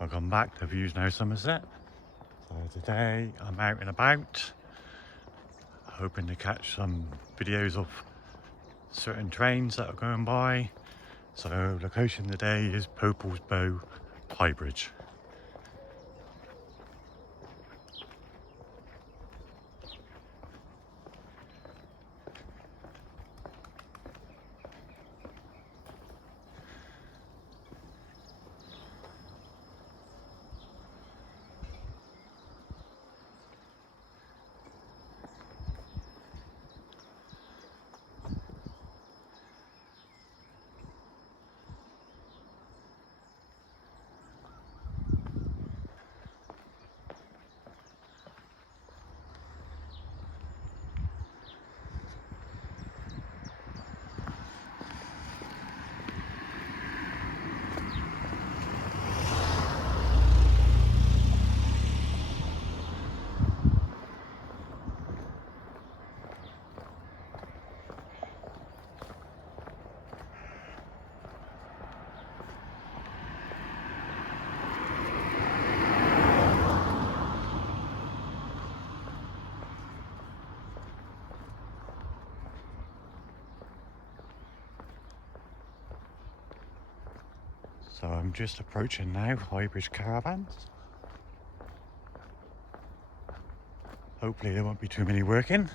Welcome back to Views Now Somerset. So today I'm out and about, hoping to catch some videos of certain trains that are going by. So location today is Popel's Bow High Bridge. So I'm just approaching now High Bridge caravans. Hopefully there won't be too many working.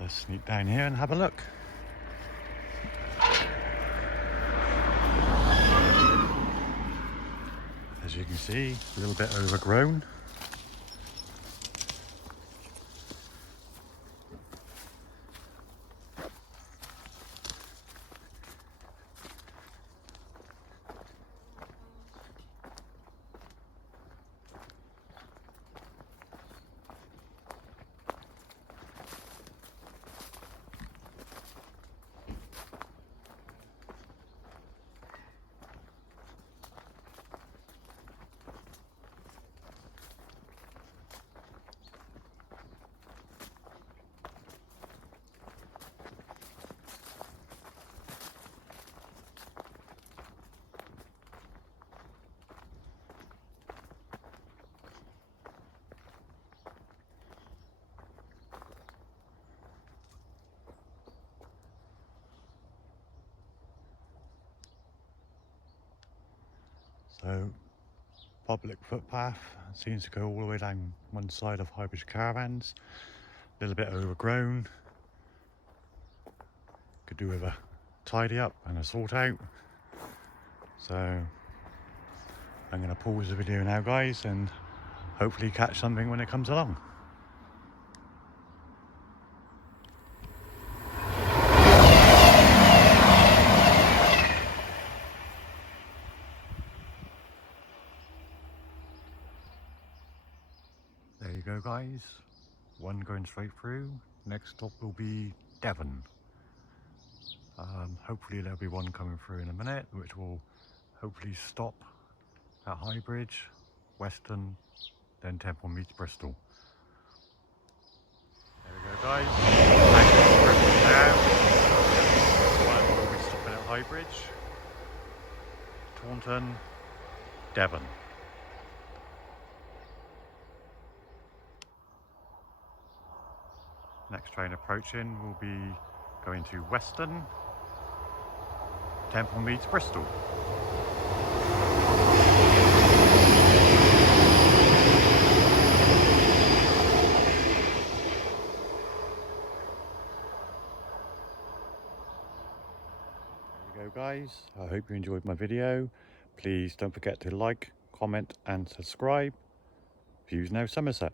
Let's sneak down here and have a look. As you can see, a little bit overgrown. So, public footpath seems to go all the way down one side of High Bridge caravans. A little bit overgrown. Could do with a tidy up and a sort out. So, I'm going to pause the video now, guys, and hopefully catch something when it comes along. There you go, guys. One going straight through. Next stop will be Devon. Hopefully there'll be one coming through in a minute, which will hopefully stop at High Bridge, Weston, then Temple meets Bristol. There we go, guys. Back to Bristol now. One will be stopping at High Bridge, Taunton, Devon. Next train approaching will be going to Weston, Temple meets Bristol. There you go, guys. I hope you enjoyed my video. Please don't forget to like, comment and subscribe. Views Now Somerset.